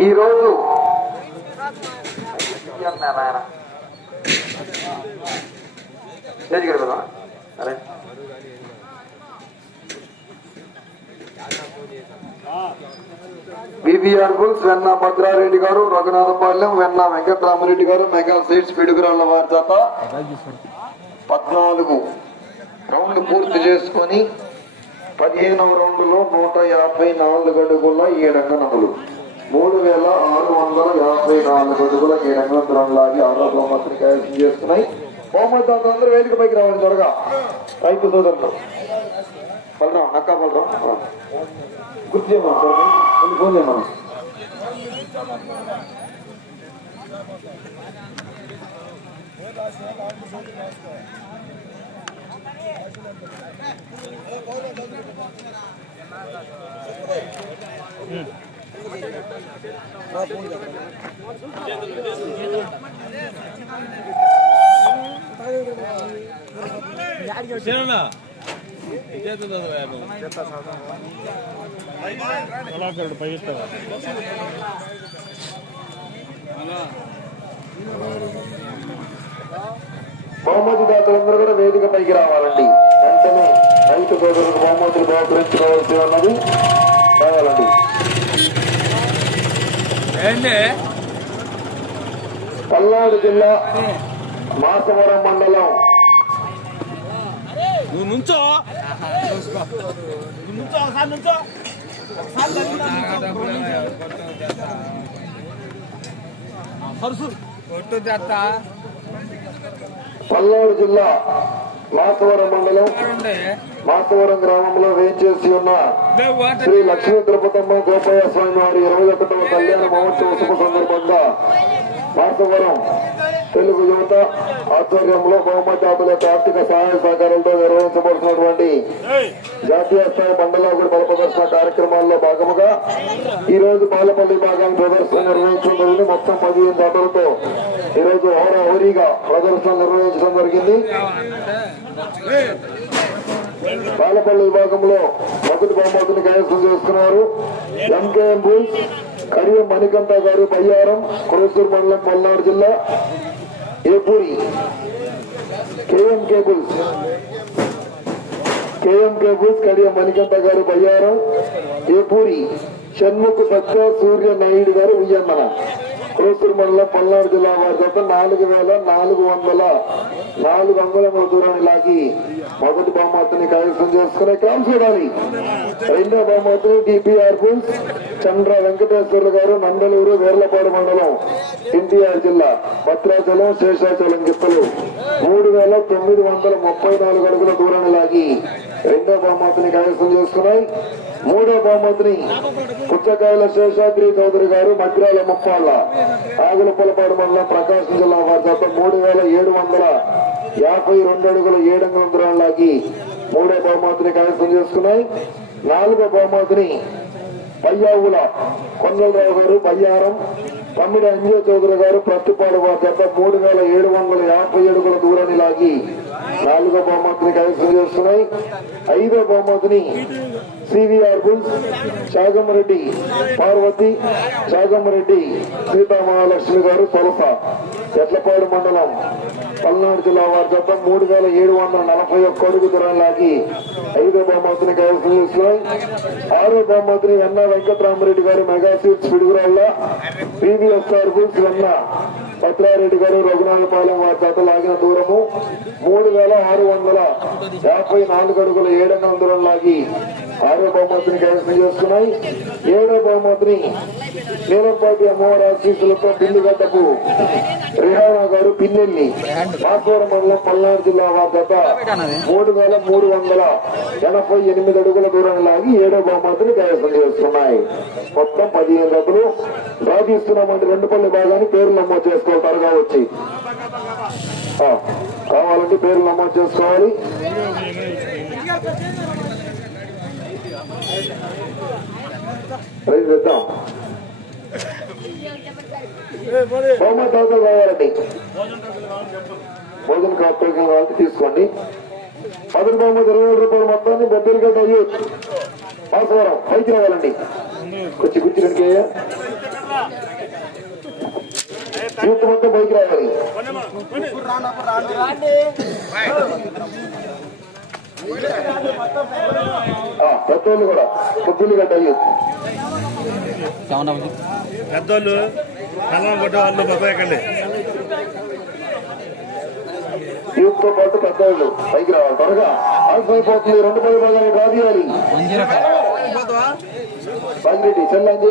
ఈరోజు సరే BBR bulls Venna Bhadrareddy గారు రఘునాథపాలెం వెన్న వెంకటరామరెడ్డి గారు మెగా సీట్స్ పిడుగురాళ్ళ వారి చేత పద్నాలుగు రౌండ్ పూర్తి చేసుకొని పదిహేనవ రౌండ్లో నూట యాభై నాలుగు అడుగుల ఏడంగనములు మూడు వేల ఆరు వందల యాభై నాలుగు అడుగుల ఏడంగన లాగి ఆరో బహుమతిని కైవసం చేస్తున్నాయి బహుమతి అందరూ వేదిక పైకి రావాలి త్వరగా. రైతు సోదరులు. బలరాం నక్కా బలరాం. గుర్తు చేయమని ఫోన్ చేయమని. శరణ చేతులు కళాకారుడు పై బహుమతి దాతలందరూ కూడా వేదిక పైకి రావాలండి. వెంటనే రైతు సోదరులకు బహుమతులు బహుకరించుకోవాల్సి ఉన్నది. రావాలండి. పల్నాడు జిల్లా మాసవరం మండలం. నువ్వు నుంచో. నుంచో ఒకసారి నుంచో. పల్నాడు జిల్లా మాసవరం మండలం మాసవరం గ్రామంలో వేయించేసి ఉన్న శ్రీ లక్ష్మీ తిరుపతమ్మ గోపయ్య స్వామి వారి ఇరవై ఒకటవ కళ్యాణ మహోత్సవ శుభ సందర్భంగా మాసవరం తెలుగు యువత ఆధ్వర్యంలో బహుమతాతుల యొక్క ఆర్థిక సహాయ సహకారాలతో నిర్వహించబడుతున్నటువంటి జాతీయ స్థాయి మండలాగుడి బల ప్రదర్శన కార్యక్రమాల్లో భాగముగా ఈ రోజు బాలపల్లి భాగం ప్రదర్శన నిర్వహించడం మొత్తం పదిహేను దాటలతో ఈ రోజు హోరా హోరీగా ప్రదర్శన నిర్వహించడం జరిగింది. బాలపల్లి విభాగంలో మొదటి బహుమతిని కైవసం చేస్తున్నారు. ఎంకేఎం బుల్స్ కడియం మణికంఠ గారు బయ్యారం కొరసూరు మండలం పల్నాడు జిల్లా Epuri KM cables. KM cables Kadiyam Manikanta garu Bayyaram. Epuri Shanmukha సత్య సూర్య నాయుడు గారు ఉయ్యమ్మన కొరసూరు మండలం పల్నాడు జిల్లా వారి చేత నాలుగు వేల నాలుగు వందల నాలుగు అంగుళముల దూరాన్ని లాగి మొదటి బహుమతిని కైవసం చేసుకునే క్రమం చూడాలి. రెండో బహుమతిని డిపిఆర్ బుల్స్ చంద్ర వెంకటేశ్వర్లు గారు నందలూరు వేర్లపాడు మండలం ఎన్టీఆర్ జిల్లా భద్రాచలం శేషాచలం గిప్పలు మూడు వేల తొమ్మిది వందల ముప్పై నాలుగు అడుగుల దూరాన్ని లాగి రెండో బహుమతిని కైవసం చేసుకున్నాయి. మూడో బహుమతిని పుచ్చకాయల శేషాద్రి చౌదరి గారు మద్రాల ముప్పాళ్ళ. ఆగులపల్లపాడు మండలం ప్రకాశం జిల్లా వారి తప్ప మూడు వేల ఏడు వందల యాభై రెండు అడుగుల ఏడు వందల లాగి మూడో బహుమతిని కైవసం చేసుకున్నాయి. నాలుగో బహుమతిని పయ్యావుల కొండలరావు గారు బయ్యారం తమ్మిడి అంజయ్ చౌదరి గారు ప్రతిపాడు వారి దెబ్బ మూడు వేల ఏడు వందల యాభై అడుగుల దూరాన్ని లాగి నాలుగో బహుమతిని కైవసం చేస్తున్నాయి. ఐదో బహుమతిని సివిఆర్ బుల్స్ శాగమరెడ్డి పార్వతి శాగమరెడ్డి సీతామహాలక్ష్మి గారు సొలస ఎట్లపాడు మండలం పల్నాడు జిల్లా వారి దెబ్బ మూడు వేల ఏడు వందల నలభై ఒక్క అడుగు దూరంలాగి ఐదో బహుమతిని కైవసం చేస్తున్నాయి. ఆరో బహుమతిని Enna Venkataramareddy garu mega seats Piduguralla PVSR bulls Venna Bhadrareddy garu Raghunathapalem వారి జత లాగిన దూరము మూడు వేల ఆరు వందల యాభై నాలుగు అడుగుల ఏడవ దూరం లాగి ఆరో బహుమతిని కైవసం చేసుకున్నాయి ఏడో బహుమతిని నీలంపాటి అమ్మవారి ఆశీస్సులతో బిల్లుగడ్డకు రిహానా గారు పిన్నెల్లి మాసవరం మండలం పల్నాడు జిల్లా వారి మూడు వేల మూడు వందల ఎనభై ఎనిమిది అడుగుల దూరం లాగి ఏడో బహుమతిని కైవసం చేస్తున్నాయి. మొత్తం పదిహేను జతలు సాధిస్తున్నామంటే రెండుపల్లి భాగాన్ని పేరు నమోదు చేసుకోవాలి త్వరగా వచ్చి. కావాలంటే పేరు నమోదు చేసుకోవాలి. రైతు పెద్దాం. బహుమతి అవతల రావాలండి భోజన కార్పొరేషన్ కావాలంటే తీసుకోండి. పదవి బహుమతి ఇరవై వేల రూపాయల మొత్తాన్ని బొబ్బిలిగడ్డ యూత్ పాసవరం పైకి రావాలండి. కొంచెం కూర్చి వెనకయ్యా యూత్ మొత్తం పైకి రావాలి. పెద్దోళ్ళు కూడా ముగ్గులు గడ్డ యూత్ పెద్దోళ్ళు కళ్ళం కొట్టే వాళ్ళు బతాయకండి యూత్తో పాటు పెద్దోళ్ళు పైకి రావాలి. త్వరగా ఆలస్యమైపోతుంది రెండు పది భాగాన్ని రాదీయాలి బాగిరెడ్డి చెల్లండి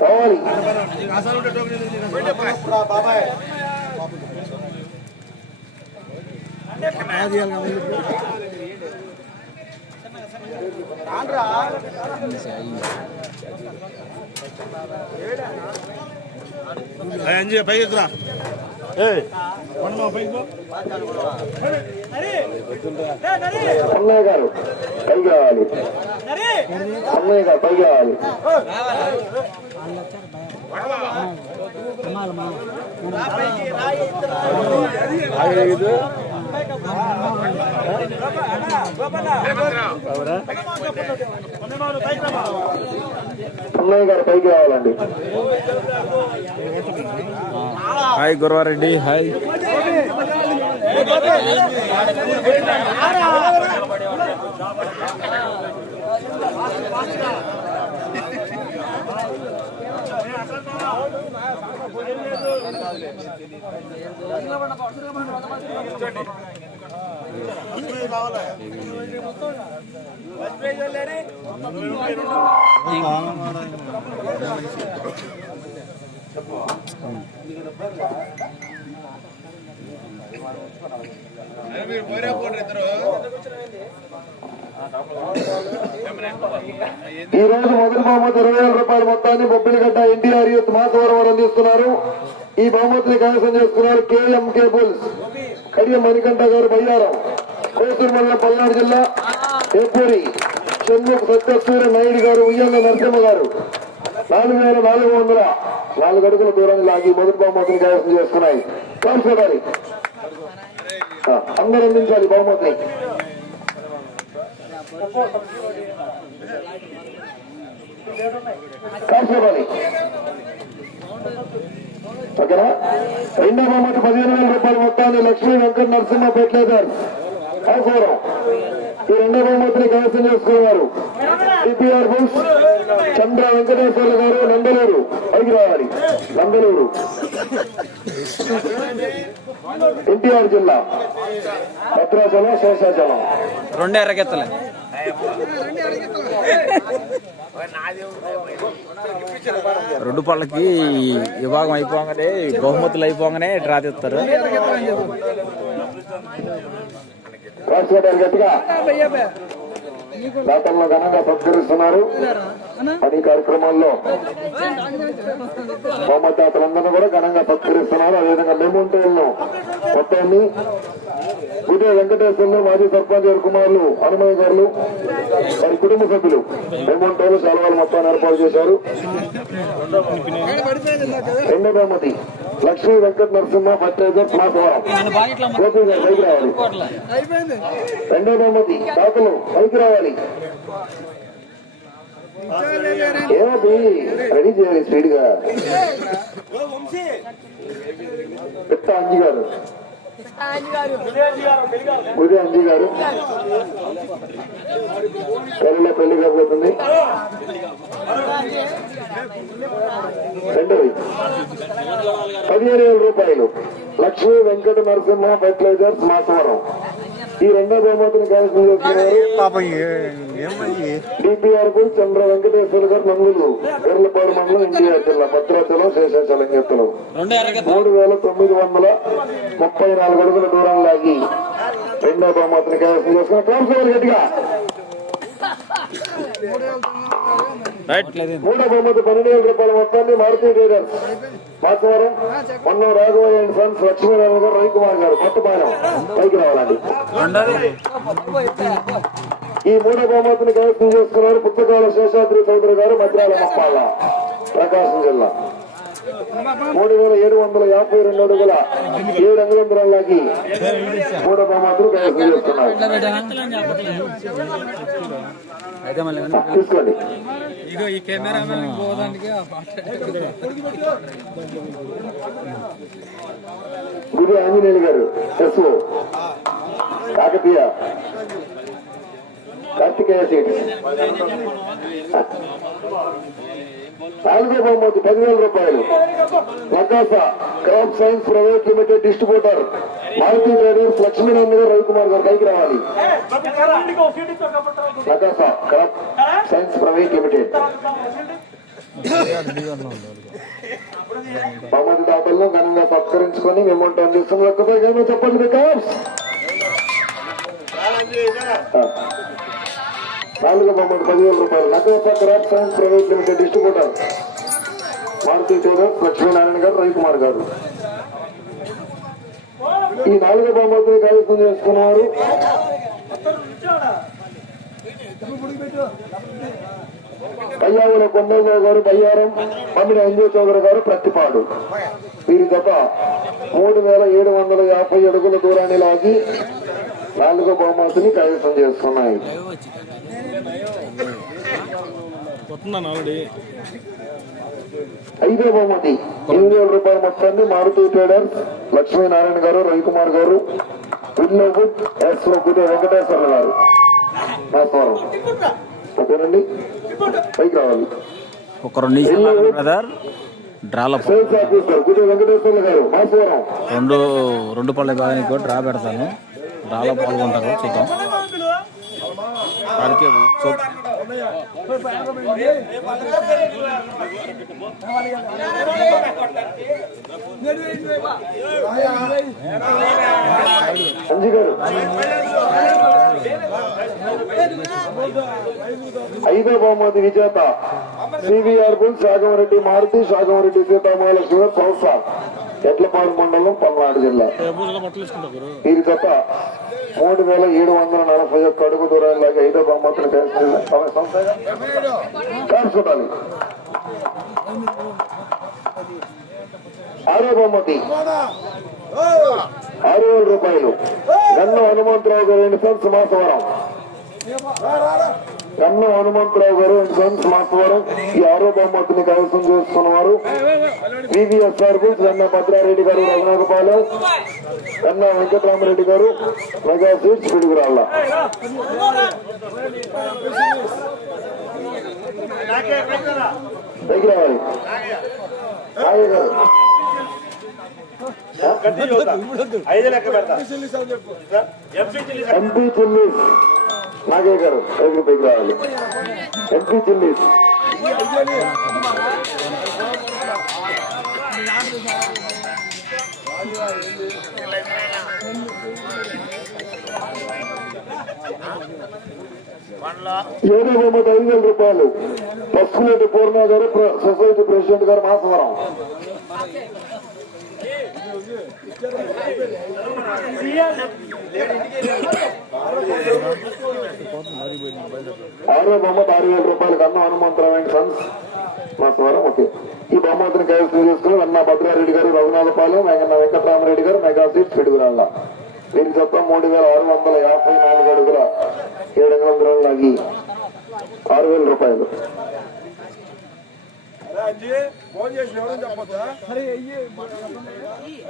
పోవాలి అసలు అంజీ పైకి ఎక్కురా ఏ కొండ పైకి పో. అన్నయ్య గారు పైకి రావాలి అన్నయ్య గారు పైకి రావాలి అన్నయ్య మీరు పైకి రావాలండి హాయ్ ఈ రోజు మొదటి బహుమతి ఇరవై వేల రూపాయల మొత్తాన్ని బొబ్బిలిగడ్డ ఎన్టీఆర్ యూత్ మాసవరం అందిస్తున్నారు. ఈ బహుమతిని కైవసం చేసుకున్నారు కేఎం కేబుల్స్. కడియ మణికంఠ గారు బయ్యారం. కోసూరు మండలం పల్నాడు జిల్లా ఏపూరి. షణ్ముఖ్ సత్యసూర్య నాయుడు గారు ఉయ్యంగ నరసింహ గారు. నాలుగు వేల నాలుగు వందల నాలుగు అడుగుల దూరాన్ని లాగి మొదటి బహుమతిని కైవసం చేసుకున్నాయి కాల్చుకోవాలి అందరూ అందించాలి బహుమతిని. గారి. ఓకేనా? రెండో బహుమతి పదిహేను వేల రూపాయల మొత్తాన్ని లక్ష్మీ వెంకట నరసింహ పెట్టలేదారు కాల్చుకోవడం ఈ రెండో బహుమతిని కైవసం చేసుకున్నారు డిపిఆర్ బుల్స్ చంద్ర వెంకటేశ్వర్లు గారు నందలూరు. పైకి రావాలి. నందలూరు. ఎన్టీఆర్ జిల్లా. భద్రాచలం శేషాచలం. రెండు ఎర్రగెత్తలే రెండు పళ్ళకి విభాగం అయిపోగానే బహుమతులు అయిపోగానే డ్రా చేస్తారు రాసుకోవడానికి ఘనంగా సత్కరిస్తున్నారు పని కార్యక్రమాల్లో బహుమతి దాతలందరినీ కూడా ఘనంగా సత్కరిస్తున్నారు అదేవిధంగా మెమోంటోలను మొత్తాన్ని ఉదయ వెంకటేశ్వర్లు మాజీ సర్పంచ్ గారి కుమారులు హనుమయ్య గారు. వారి కుటుంబ సభ్యులు మెమోంటోలు సెలవులు మొత్తాన్ని ఏర్పాటు చేశారు. రెండో బహుమతి లక్ష్మీ వెంకట నరసింహ ఫర్టిలైజర్ మాసవరం గోపి గారు పైకి రావాలి. రెండో బహుమతి దాతలు పైకి రావాలి. ఏమది? రెడీ చేయాలి స్పీడ్గా పెద్ద అంజి గారు. ఉదయ అంజి గారు. పెళ్ళిలో పెళ్ళి కాబోతుంది. రెండవది పదిహేను వేల రూపాయలు. లక్ష్మీ వెంకట నరసింహ ఫెర్టిలైజర్స్ మాసవరం ఈ రెండో బహుమతిని డిపిఆర్కు చంద్ర వెంకటేశ్వర గారు నందులు ఎర్లపాడు మండలం ఎన్టీఆర్ జిల్లా భద్రాచలం శేషాచలం ఎత్తులు మూడు వేల తొమ్మిది వందల ముప్పై నాలుగు అడుగుల దూరం లాగి రెండో బహుమతిని కైవసం చేసుకున్న గట్టిగా. మూడో బహుమతి పన్నెండు వేల రూపాయల మొత్తాన్ని మారుతి ట్రేడర్స్. మాచవరం మొన్న రాఘవయ్య అండ్ సన్స్ లక్ష్మీనారాయణ గారు రవికుమార్ గారు కొత్తపాలెం పైకి రావాలండి. ఈ మూడో బహుమతిని కైవసం చేసుకున్నారు పుస్తకాల శేషాద్రి చౌదరి గారు మద్రాల మప్పాల ప్రకాశం జిల్లా. మూడు వేల ఏడు వందల యాభై రెండు అడుగుల ఏడు అంగుళం దూరంలోకి మూడో బహుమతులు కైవసం చేస్తున్నారు. తీసుకోండి ఇగో ఈ కెమెరా పోదానికి ఇది ఆంజనేయులు గారు ఎస్ఓ. కాకతీయ కార్తికేయ సీట్. నాలుగో బహుమతి పదివేల రూపాయలు. Lakasa crop science private limited distributor Maruthi traders Lakshminarayana garu Ravikumar garu పైకి రావాలి. Lakasa crop science private limited. బహుమతి దాతలను ఘనంగా సత్కరించుకొని అమౌంట్ అందిస్తున్న ఒక్కసారి చెప్పండి వికాస్ నాలుగో బొమ్మటి పదివేల రూపాయలు. నగరస crop science private limited distributor. Maruthi టూరర్స్ Lakshminarayana garu Ravikumar గారు. ఈ నాలుగో బొమ్మతిని కార్యక్రమం చేసుకున్నారు. కయ్యావుల కొండలరావు గారు బయ్యారం మమ్మిడి ఎంజో చౌదరి గారు ప్రతిపాడు. వీరి జత మూడు వేల ఏడు వందల యాభై అడుగుల దూరాన్ని లాగి నాలుగో బహుమతిని కైవసం చేస్తున్నాయి. ఐదో బహుమతి ఎనిమిది వేల రూపాయల మొత్తాన్ని మారుతి ట్రేడర్ లక్ష్మీనారాయణ గారు రవికుమార్ గారు ఎస్. వెంకటేశ్వర గారు. నమస్కారం ఓకేనండి పైకి రావాలి. ఒక రెండు నిమిషాలు బ్రదర్. డ్రాలో రెండు రెండు పళ్ళ భాగానికి కూడా డ్రా పెడతాను. డ్రాలో పాల్గొంటారు చూద్దాం. వాడికి గారు ఐదో బహుమతి విజేత. సివిఆర్ బుల్ శాగమరెడ్డి మారుతి శాగమరెడ్డి సీతామహాలక్ష్మి సంస్థ ఎట్లపాడు మండలం పల్నాడు జిల్లా. వీరి తప్ప మూడు వేల ఏడు వందల నలభై ఒక్క అడుగు దూరానికి ఐదో బహుమతులు కాల్చుకోవాలి ఆరో బహుమతి. ఆరు వేల రూపాయలు. గన్ను హనుమంతరావు గారు ఎన్ని సన్స్ మాసవరం గన్న హనుమంతరావు గారు ఎన్ని సన్స్ మాసవరం ఈ ఆరో బహుమతిని కైవసం చేసుకున్నవారు. వివిఎస్ఆర్ గన్న భద్రారెడ్డి గారు రఘునాథపాలెం కన్నా వెంకటరామరెడ్డి గారు మెగా సీట్స్ పిడుగురాళ్ళ. దగ్గర రావాలి నాగయ్య గారు ఐదు లెక్క పెడతా ఎంపీ చిల్లీస్ నాగయ్య గారు దగ్గర పైకి రావాలి. ఎంపీ చిల్లీస్ ఏడో బొమ్మది ఐదు వేల రూపాయలు. పసుపులేటి పూర్ణ గారు సొసైటీ ప్రెసిడెంట్ గారు మాసవరం. ఆరో బొమ్మ ఆరు వేల రూపాయలకు అన్న హనుమంతరావు అండ్ సన్స్ మా ద్వారా ఓకే. ఈ బహుమతిని కైవసం చేసుకుని అన్న భద్రారెడ్డి గారు రఘునాథపాలెం వెంకన్న వెంకటరామరెడ్డి గారు మెగా సీట్స్ పిడుగురాళ్ళ దీని చొప్పున మూడు వేల ఆరు వందల యాభై నాలుగు అడుగుల ఏడు వందల లాగి ఆరు వేల రూపాయలు. ఫోన్ చేసి ఎవరని చెప్పొద్దా?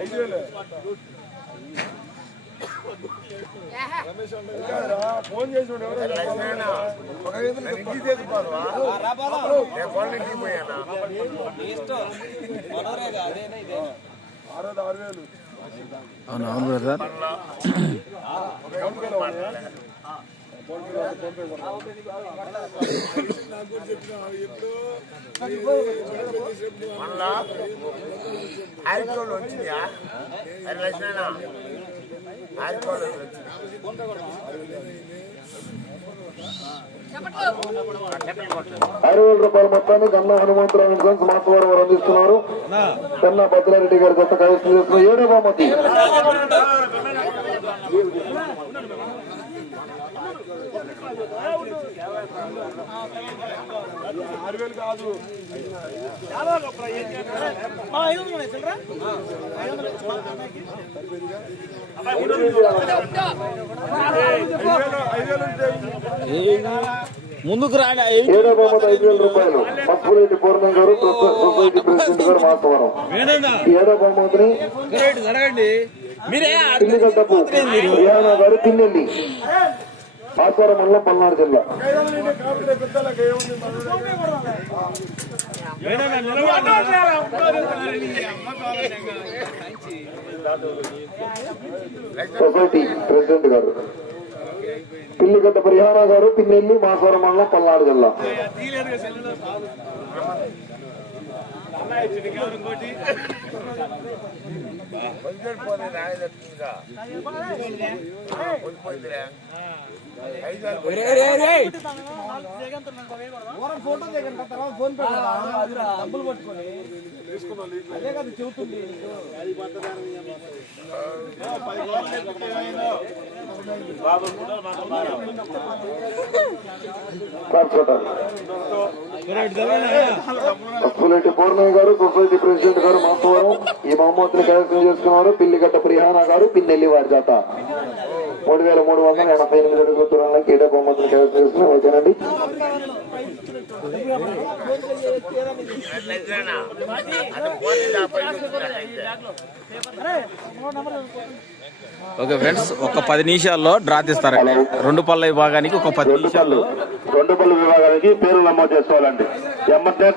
ఐదు వేలు. ఫోన్ చేసి ఎవరో అవును అవును బ్రదర్. ఆరికోళ్ళు వచ్చిందా అది లక్ష్మణ ఆరికోళ్ళు ఆరు వేల రూపాయల మొత్తాన్ని గన్న హనుమంతరావు ఇన్సూరెన్స్ సన్స్ మాసవరం వారు అందిస్తున్నారు. కన్నా భద్రారెడ్డి గారి గత కైవసం చేస్తున్న ఏడో బహుమతి ముందుకు రాడా ఏడో బహుమతి ఐదు వేల రూపాయలు. పూర్ణం గారు సొసై- సొసైటీ ప్రెసిడెంట్ గారు మాసవరం ఈ ఏడో బహుమతిని పిల్లిగడ్డపు రియానా గారు పిన్నెల్లి మాసవరం మండలం పల్నాడు జిల్లా. సొసైటీ ప్రెసిడెంట్ గారు. పిల్లిగడ్డ పరిహారా గారు పిన్నెల్లి మాసవరం మండలం పల్నాడు జిల్లా. పొందిపోయింది రాయదట్టుగా పొందిపోయిందిలే ఐదు పూర్ణయ్య గారు సొసైటీ ప్రెసిడెంట్ గారు మాసవరం ఈ బహుమతిని కైవసం చేసుకున్నారు పిల్లిగడ్డ ప్రిహానా గారు పిన్నెల్లి వారి జాత. మూడు వేల మూడు వందల ఎనభై ఎనిమిది అడుగుల దూరంలోకి బహుమతులు బహుమతిని కైవసం చేసుకున్నారు. ఓకేనండి? ఓకే ఫ్రెండ్స్ ఒక పది నిమిషాల్లో డ్రా తీస్తారండి రెండు పళ్ళ విభాగానికి ఒక పది నిమిషాల్లో. రెండు పళ్ళు విభాగానికి పేరు నమోదు చేసుకోవాలండి. ఎమ్మెల్యే